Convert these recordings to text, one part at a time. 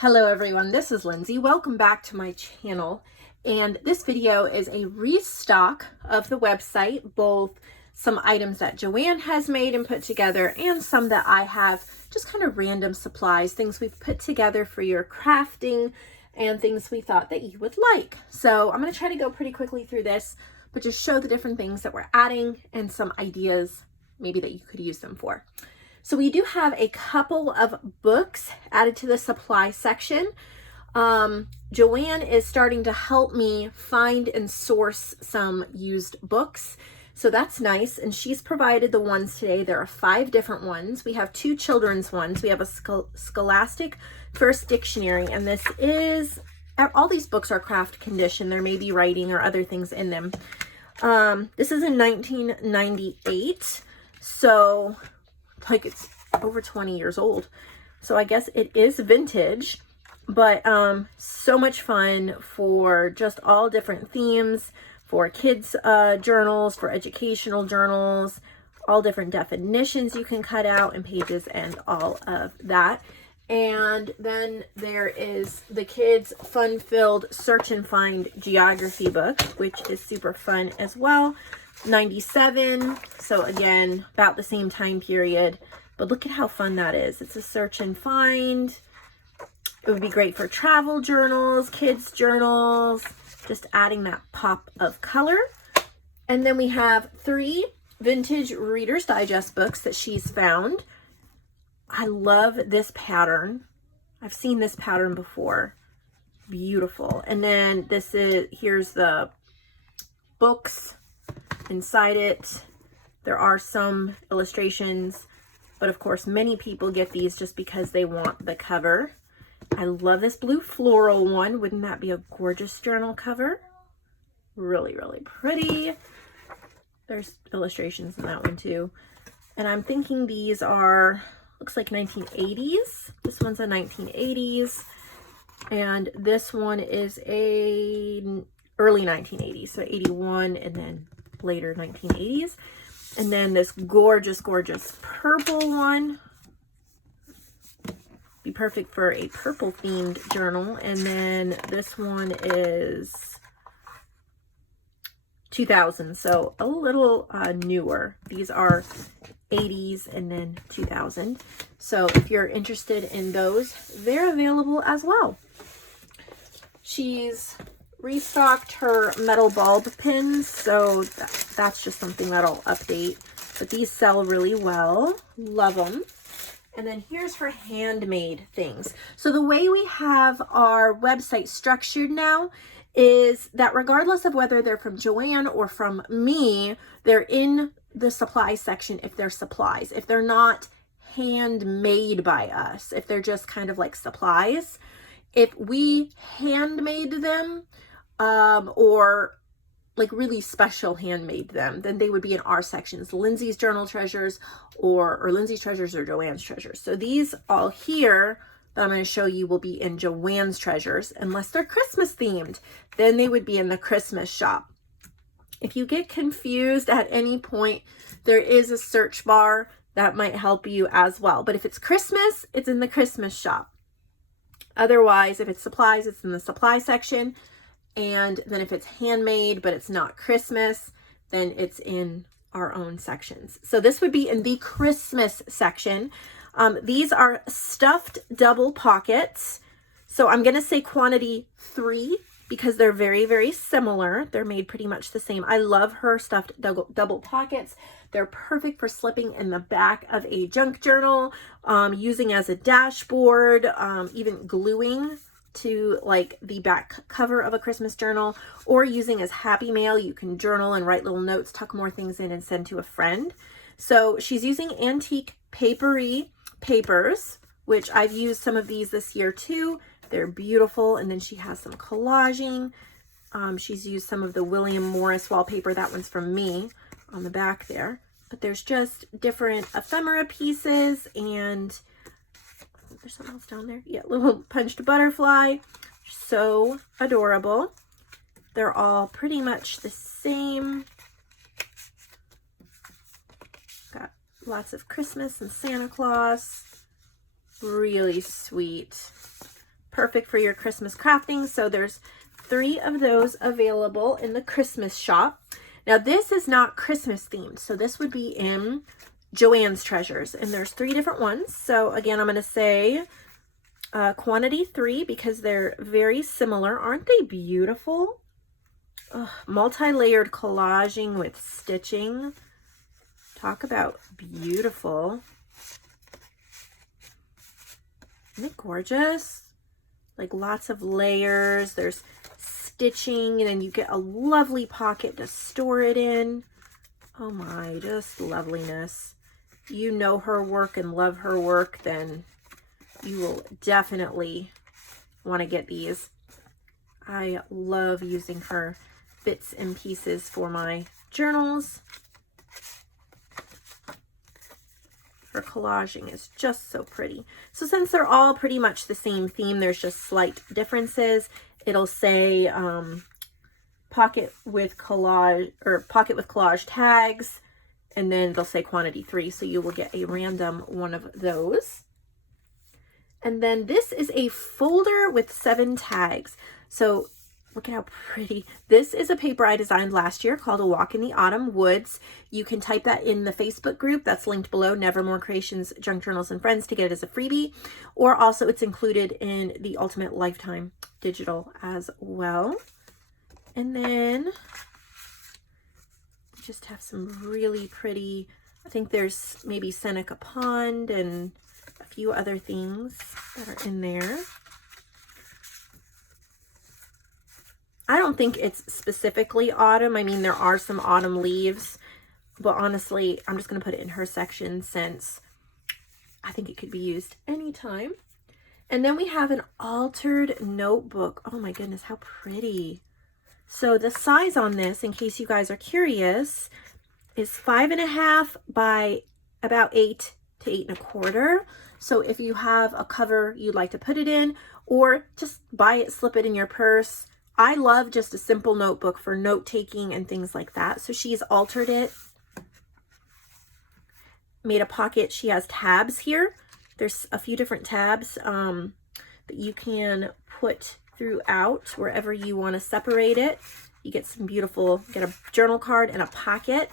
Hello everyone, this is Lindsay. Welcome back to my channel. And this video is a restock of the website, both some items that JoAnn has made and put together and some that I have, just kind of random supplies, things we've put together for your crafting and things we thought that you would like. So I'm going to try to go pretty quickly through this, but just show the different things that we're adding and some ideas maybe that you could use them for. So we do have a couple of books added to the supply section. JoAnn is starting to help me find and source some used books. So that's nice. And she's provided the ones today. There are 5 different ones. We have 2 children's ones. We have a Scholastic First Dictionary. And this is, all these books are craft condition. There may be writing or other things in them. This is in 1998. So like it's over 20 years old. So I guess it is vintage, but so much fun for just all different themes, for kids journals, for educational journals, all different definitions you can cut out and pages and all of that. And then there is the kids fun-filled search and find geography book, which is super fun as well. 97, so again, about the same time period, but look at how fun that is. It's a search and find. It would be great for travel journals, kids journals, just adding that pop of color. And then we have 3 vintage Reader's Digest books that she's found. I love this pattern. I've seen this pattern before. Beautiful. And then this is, here's the books. Inside it, there are some illustrations, but of course many people get these just because they want the cover. I love this blue floral one. Wouldn't that be a gorgeous journal cover? Really, really pretty. There's illustrations in that one too. And I'm thinking these are, looks like 1980s. This one's a 1980s. And this one is a early 1980s, so 81 and then later 1980s. And then this gorgeous, gorgeous purple one. Be perfect for a purple themed journal. And then this one is 2000, so a little newer. These are 80s and then 2000. So if you're interested in those, they're available as well. She's restocked her metal bulb pins, so that's just something that I'll update. But these sell really well. Love them. And then here's her handmade things. So the way we have our website structured now is that regardless of whether they're from JoAnn or from me, they're in the supply section if they're supplies. If they're not handmade by us, if they're just kind of like supplies, if we handmade them, or like really special handmade them, then they would be in our sections, Lindsay's journal treasures or Lindsay's treasures or JoAnn's treasures. So these all here that I'm going to show you will be in JoAnn's treasures, unless they're Christmas themed, then they would be in the Christmas shop. If you get confused at any point, there is a search bar that might help you as well. But if it's Christmas, it's in the Christmas shop. Otherwise, if it's supplies, it's in the supply section. And then if it's handmade, but it's not Christmas, then it's in our own sections. So this would be in the Christmas section. These are stuffed double pockets. So I'm going to say quantity 3 because they're very, very similar. They're made pretty much the same. I love her stuffed double pockets. They're perfect for slipping in the back of a junk journal, using as a dashboard, even gluing to like the back cover of a Christmas journal, or using as happy mail. You can journal and write little notes, tuck more things in and send to a friend. So she's using antique Paperie papers, which I've used some of these this year too. They're beautiful. And then she has some collaging. She's used some of the William Morris wallpaper. That one's from me on the back there. But there's just different ephemera pieces, and there's something else down there. Yeah, little punched butterfly. So adorable. They're all pretty much the same. Got lots of Christmas and Santa Claus. Really sweet. perfect for your Christmas crafting. So there's 3 of those available in the Christmas shop. Now this is not Christmas themed, so this would be in JoAnn's Treasures, and there's 3 different ones. So again, I'm going to say quantity 3 because they're very similar. Aren't they beautiful? Multi-layered collaging with stitching. Talk about beautiful. Isn't it gorgeous? Like lots of layers. There's stitching, and then you get a lovely pocket to store it in. Oh my, just loveliness. You know her work and love her work, then you will definitely want to get these. I love using her bits and pieces for my journals. Her collaging is just so pretty. So since they're all pretty much the same theme, there's just slight differences. It'll say pocket with collage, or pocket with collage tags, and then they'll say quantity 3, so you will get a random one of those. And then this is a folder with 7 tags. So look at how pretty. This is a paper I designed last year called A Walk in the Autumn Woods. You can type that in the Facebook group that's linked below, Nevermore Creations, Junk Journals, and Friends, to get it as a freebie. Or also it's included in the Ultimate Lifetime Digital as well. And then just have some really pretty, I think there's maybe Seneca Pond and a few other things that are in there. I don't think it's specifically autumn. I mean, there are some autumn leaves, but honestly, I'm just going to put it in her section since I think it could be used anytime. And then we have an altered notebook. Oh my goodness, how pretty. So the size on this, in case you guys are curious, is 5.5 by about 8 to 8.25. So if you have a cover you'd like to put it in, or just buy it, slip it in your purse. I love just a simple notebook for note taking and things like that. So she's altered it, made a pocket. She has tabs here. There's a few different tabs that you can put throughout wherever you want to separate it. You get some beautiful, get a journal card and a pocket,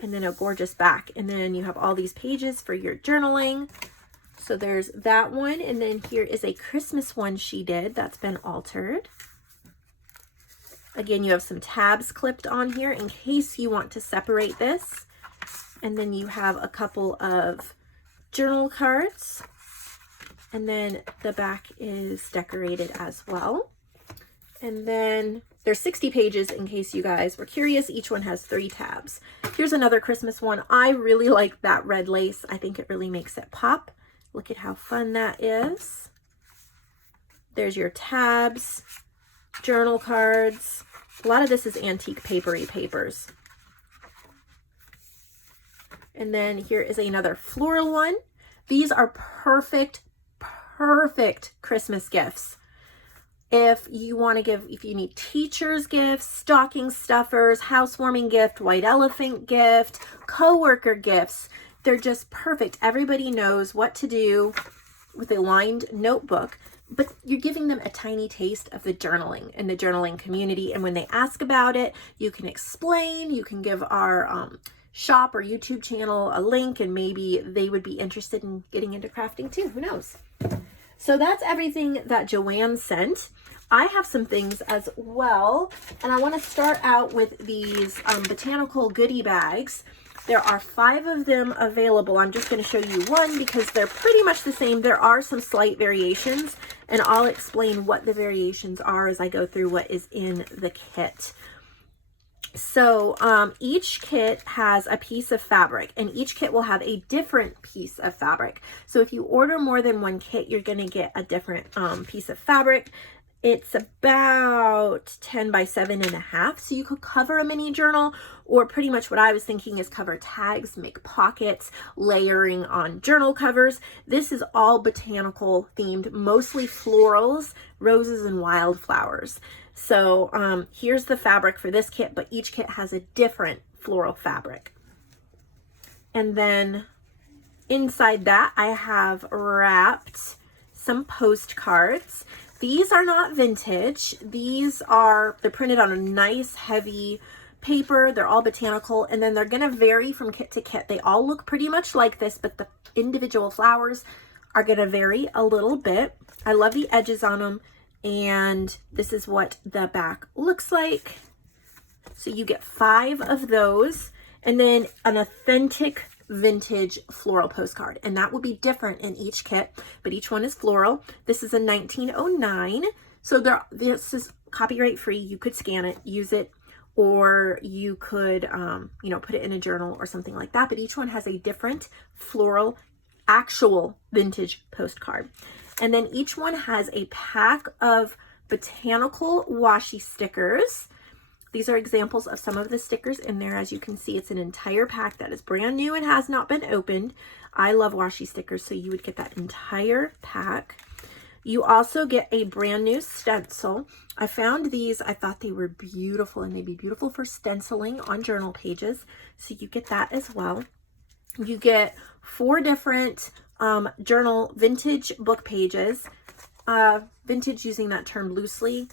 and then a gorgeous back. And then you have all these pages for your journaling. So there's that one. And then here is a Christmas one she did that's been altered. Again, you have some tabs clipped on here in case you want to separate this. And then you have a couple of journal cards. And then the back is decorated as well. And then there's 60 pages in case you guys were curious. Each one has 3 tabs. Here's another Christmas one. I really like that red lace. I think it really makes it pop. Look at how fun that is. There's your tabs, journal cards. A lot of this is antique papery papers. And then here is another floral one. These are perfect Christmas gifts. If you want to give, if you need teachers gifts, stocking stuffers, housewarming gift, white elephant gift, coworker gifts, they're just perfect. Everybody knows what to do with a lined notebook, but you're giving them a tiny taste of the journaling and the journaling community. And when they ask about it, you can explain, you can give our shop or YouTube channel a link, and maybe they would be interested in getting into crafting too. Who knows? So that's everything that JoAnn sent. I have some things as well, and I want to start out with these botanical goodie bags. There are 5 of them available. I'm just going to show you one because they're pretty much the same. There are some slight variations, and I'll explain what the variations are as I go through what is in the kit. So each kit has a piece of fabric, and each kit will have a different piece of fabric. So if you order more than one kit, you're going to get a different piece of fabric. It's about 10 by 7.5. So you could cover a mini journal, or pretty much what I was thinking is cover tags, make pockets, layering on journal covers. This is all botanical themed, mostly florals, roses, and wildflowers. So here's the fabric for this kit, but each kit has a different floral fabric. And then inside that, I have wrapped some postcards. These are not vintage. They're printed on a nice heavy paper. They're all botanical, and then they're going to vary from kit to kit. They all look pretty much like this, but the individual flowers are going to vary a little bit. I love the edges on them, and this is what the back looks like. So you get 5 of those, and then an authentic vintage floral postcard, and that will be different in each kit, but each one is floral. This is a 1909, so this is copyright free. You could scan it, use it, or you could you know, put it in a journal or something like that, but each one has a different floral actual vintage postcard. And then each one has a pack of botanical washi stickers. These are examples of some of the stickers in there. As you can see, it's an entire pack that is brand new and has not been opened. I love washi stickers, so you would get that entire pack. You also get a brand new stencil. I found these, I thought they were beautiful, and they'd be beautiful for stenciling on journal pages. So you get that as well. You get 4 different journal vintage book pages. Vintage using that term loosely.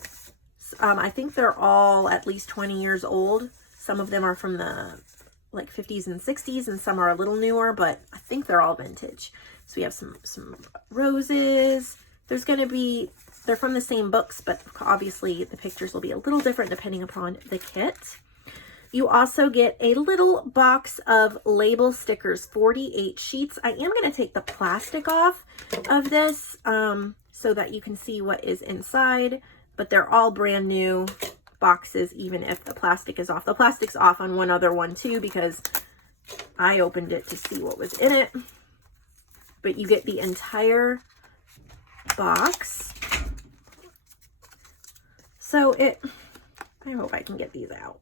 I think they're all at least 20 years old. Some of them are from the like 50s and 60s, and some are a little newer, but I think they're all vintage. So we have some roses. There's going to be, they're from the same books, but obviously the pictures will be a little different depending upon the kit. You also get a little box of label stickers, 48 sheets. I am going to take the plastic off of this so that you can see what is inside, but they're all brand new boxes, even if the plastic is off. The plastic's off on one other one too, because I opened it to see what was in it. But you get the entire box. So I hope I can get these out.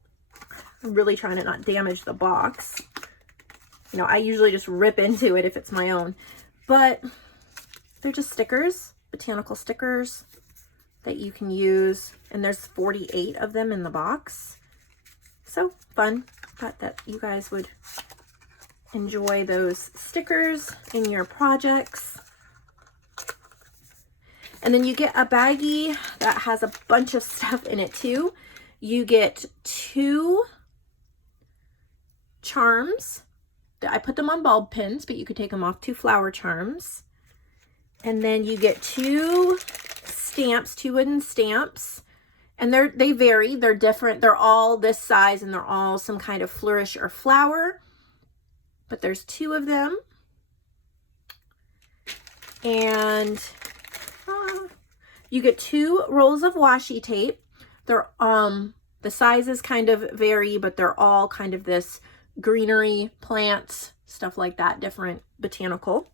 I'm really trying to not damage the box. You know, I usually just rip into it if it's my own, but they're just stickers, botanical stickers that you can use, and there's 48 of them in the box. So fun. Thought that you guys would enjoy those stickers in your projects. And then you get a baggie that has a bunch of stuff in it too. You get 2 charms. I put them on bulb pins, but you could take them off, 2 flower charms. And then you get 2 stamps, 2 wooden stamps. And they vary, they're different. They're all this size, and they're all some kind of flourish or flower. But there's 2 of them. And you get 2 rolls of washi tape. They're the sizes kind of vary, but they're all kind of this greenery, plants, stuff like that, different botanical.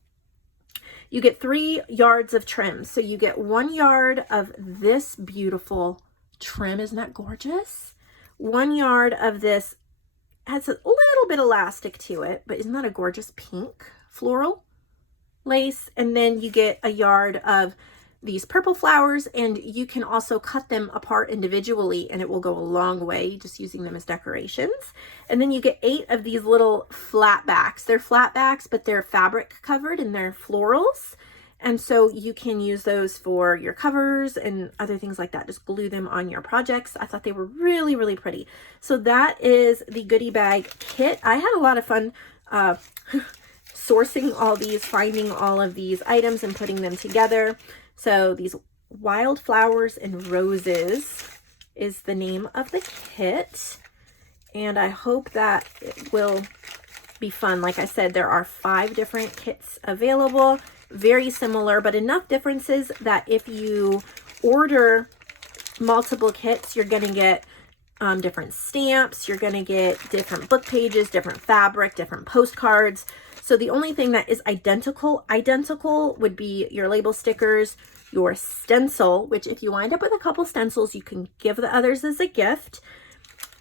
You get 3 yards of trim. So you get 1 yard of this beautiful trim. Isn't that gorgeous? 1 yard of this has a little bit elastic to it, but isn't that a gorgeous pink floral lace? And then you get a yard of these purple flowers, and you can also cut them apart individually, and it will go a long way just using them as decorations. And then you get 8 of these little flat backs. They're flat backs, but they're fabric covered, and they're florals. And so you can use those for your covers and other things like that. Just glue them on your projects. I thought they were really, really pretty. So that is the goodie bag kit. I had a lot of fun sourcing all these, finding all of these items and putting them together. So these Wildflowers and Roses is the name of the kit. And I hope that it will be fun. Like I said, there are 5 different kits available. Very similar, but enough differences that if you order multiple kits, you're going to get different stamps, you're going to get different book pages, different fabric, different postcards. So the only thing that is identical would be your label stickers, your stencil, which if you wind up with a couple stencils, you can give the others as a gift.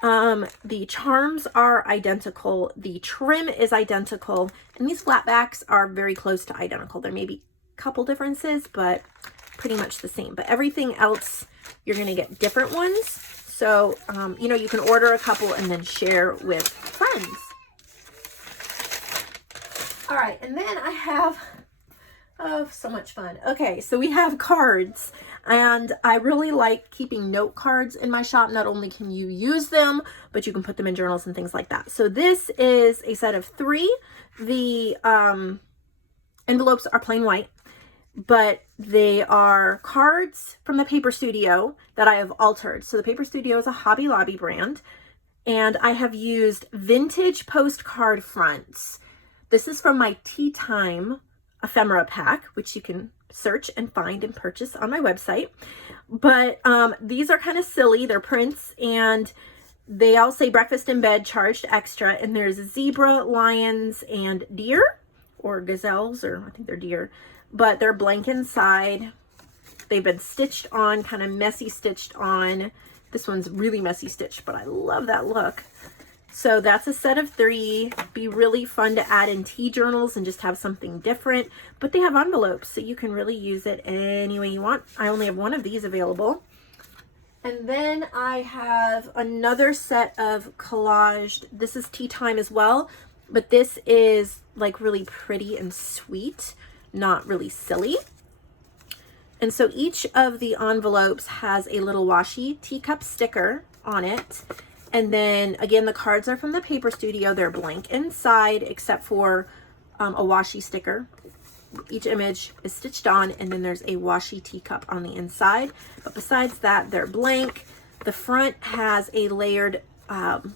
The charms are identical. The trim is identical. And these flat backs are very close to identical. There may be a couple differences, but pretty much the same. But everything else, you're going to get different ones. So, you know, you can order a couple and then share with friends. All right, and then I have Oh, so much fun. Okay, so we have cards, and I really like keeping note cards in my shop. Not only can you use them, but you can put them in journals and things like that. So this is a set of 3. The envelopes are plain white, but they are cards from the Paper Studio that I have altered. So the Paper Studio is a Hobby Lobby brand, and I have used vintage postcard fronts. This is from my Tea Time ephemera pack, which you can search and find and purchase on my website. But these are kind of silly. They're prints, and they all say breakfast in bed charged extra, and there's zebra, lions, and deer, or gazelles, or I think they're deer, but they're blank inside. They've been stitched on, kind of messy stitched on. This one's really messy stitched, but I love that look. So that's a set of 3. Be really fun to add in tea journals and just have something different. But they have envelopes, so you can really use it any way you want. I only have 1 of these available. And then I have another set of collaged. This is Tea Time as well, but this is like really pretty and sweet, not really silly. And so each of the envelopes has a little washi teacup sticker on it. And then again, the cards are from the Paper Studio. They're blank inside except for a washi sticker. Each image is stitched on, and then there's a washi teacup on the inside. But besides that, they're blank. The front has a layered, I'm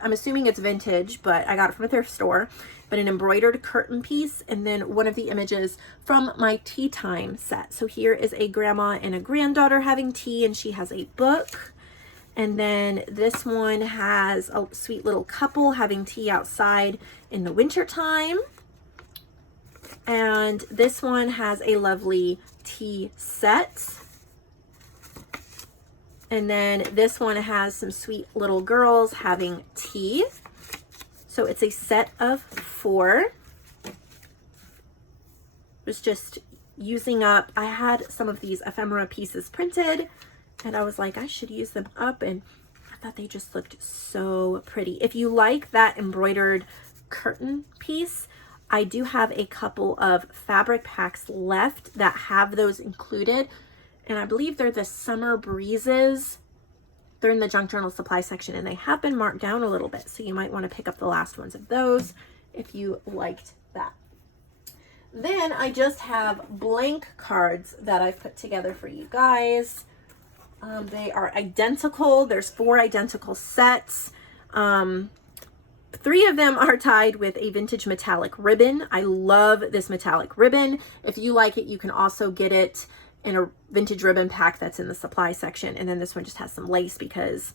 assuming it's vintage, but I got it from a thrift store, but an embroidered curtain piece, and then one of the images from my Tea Time set. So here is a grandma and a granddaughter having tea, and she has a book. And then this one has a sweet little couple having tea outside in the winter time. And this one has a lovely tea set. And then this one has some sweet little girls having tea. So it's a set of 4. Was just using up, I had some of these ephemera pieces printed, and I was like, I should use them up, and I thought they just looked so pretty. If you like that embroidered curtain piece, I do have a couple of fabric packs left that have those included, and I believe they're the Summer Breezes. They're in the junk journal supply section, and they have been marked down a little bit, so you might want to pick up the last ones of those if you liked that. Then I just have blank cards that I've put together for you guys. They are identical. There's 4 identical sets. 3 of them are tied with a vintage metallic ribbon. I love this metallic ribbon. If you like it, you can also get it in a vintage ribbon pack that's in the supply section. And then this one just has some lace because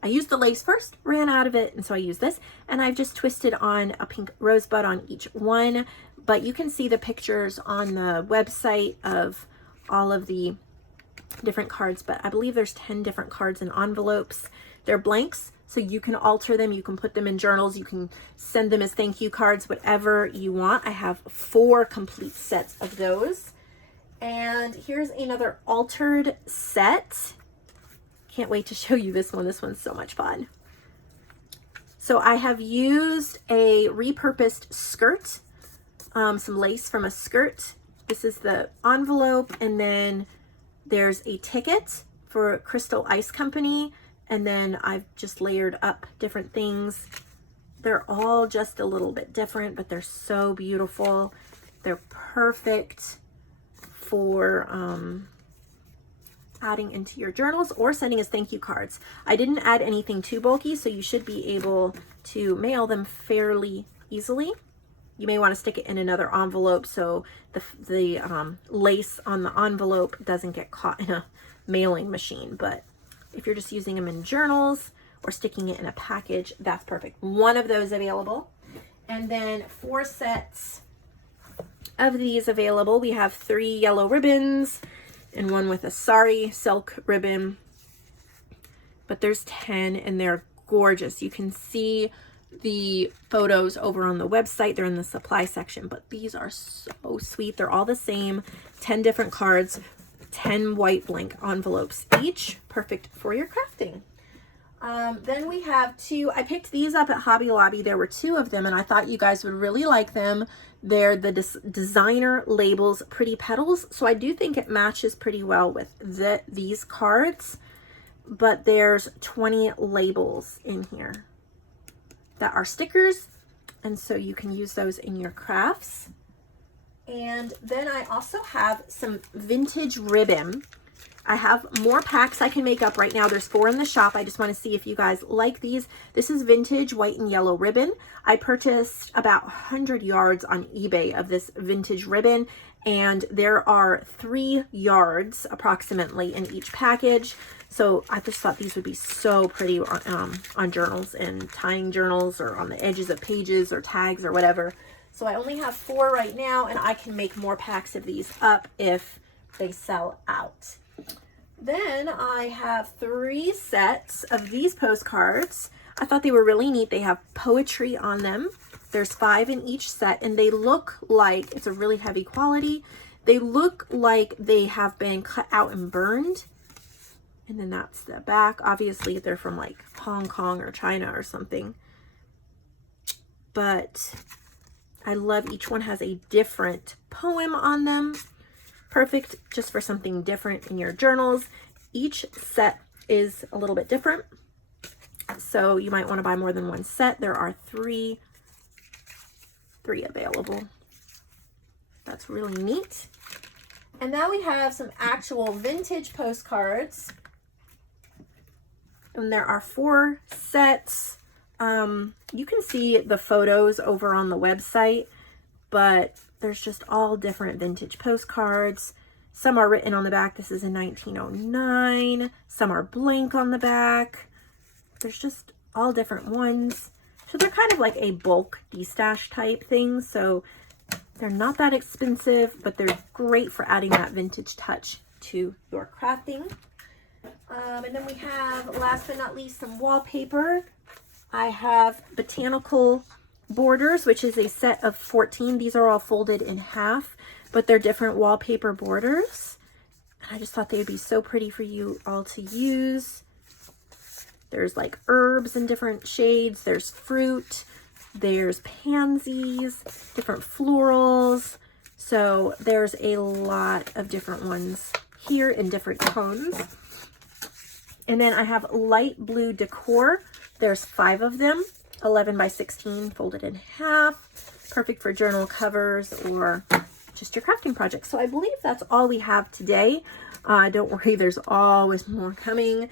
I used the lace first, ran out of it, and so I used this. And I've just twisted on a pink rosebud on each one. But you can see the pictures on the website of all of the different cards, but I believe there's 10 different cards in envelopes. They're blanks, so you can alter them. You can put them in journals. You can send them as thank you cards, whatever you want. I have 4 complete sets of those. And here's another altered set. Can't wait to show you this one. This one's so much fun. So I have used a repurposed skirt, some lace from a skirt. This is the envelope, and then there's a ticket for Crystal Ice Company, and then I've just layered up different things. They're all just a little bit different, but they're so beautiful. They're perfect for adding into your journals or sending as thank you cards. I didn't add anything too bulky, so you should be able to mail them fairly easily. You may want to stick it in another envelope so the lace on the envelope doesn't get caught in a mailing machine. But if you're just using them in journals or sticking it in a package, that's perfect. 1 of those available. And then 4 sets of these available. We have 3 yellow ribbons and 1 with a sari silk ribbon. But there's 10, and they're gorgeous. You can see the photos over on the website. They're in the supply section, but these are so sweet. They're all the same. 10 different cards, 10 white blank envelopes each. Perfect for your crafting. Then we have two, I picked these up at Hobby Lobby. There were two of them and I thought you guys would really like them. They're the designer labels Pretty Petals. So I do think it matches pretty well with these cards, but there's 20 labels in here that are stickers. And so you can use those in your crafts. And then I also have some vintage ribbon. I have more packs I can make up right now. There's 4 in the shop. I just want to see if you guys like these. This is vintage white and yellow ribbon. I purchased about 100 yards on eBay of this vintage ribbon, and there are 3 yards approximately in each package. So I just thought these would be so pretty on journals and tying journals or on the edges of pages or tags or whatever. So I only have 4 right now, and I can make more packs of these up if they sell out. Then I have 3 sets of these postcards. I thought they were really neat. They have poetry on them. There's 5 in each set, and they look like, it's a really heavy quality. They look like they have been cut out and burned. And then that's the back. Obviously, they're from like Hong Kong or China or something. But I love each one has a different poem on them. Perfect just for something different in your journals. Each set is a little bit different, so you might want to buy more than 1 set. There are three available. That's really neat. And now we have some actual vintage postcards, and there are 4 sets. You can see the photos over on the website, but there's just all different vintage postcards. Some are written on the back, this is in 1909. Some are blank on the back. There's just all different ones. So they're kind of like a bulk destash type thing. So they're not that expensive, but they're great for adding that vintage touch to your crafting. And then we have, last but not least, some wallpaper. I have botanical borders, which is a set of 14. These are all folded in half, but they're different wallpaper borders. And I just thought they would be so pretty for you all to use. There's like herbs in different shades. There's fruit. There's pansies, different florals. So there's a lot of different ones here in different tones. And then I have light blue decor. There's 5 of them. 11 by 16 folded in half, perfect for journal covers or just your crafting project. So I believe that's all we have today. Don't worry, there's always more coming.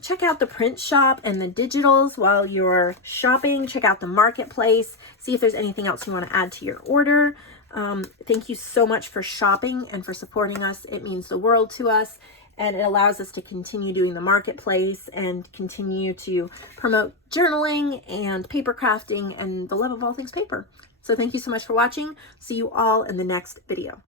Check out the print shop and the digitals while you're shopping. Check out the marketplace, see if there's anything else you want to add to your order. Thank you so much for shopping and for supporting us. It means the world to us. And it allows us to continue doing the marketplace and continue to promote journaling and paper crafting and the love of all things paper. So thank you so much for watching. See you all in the next video.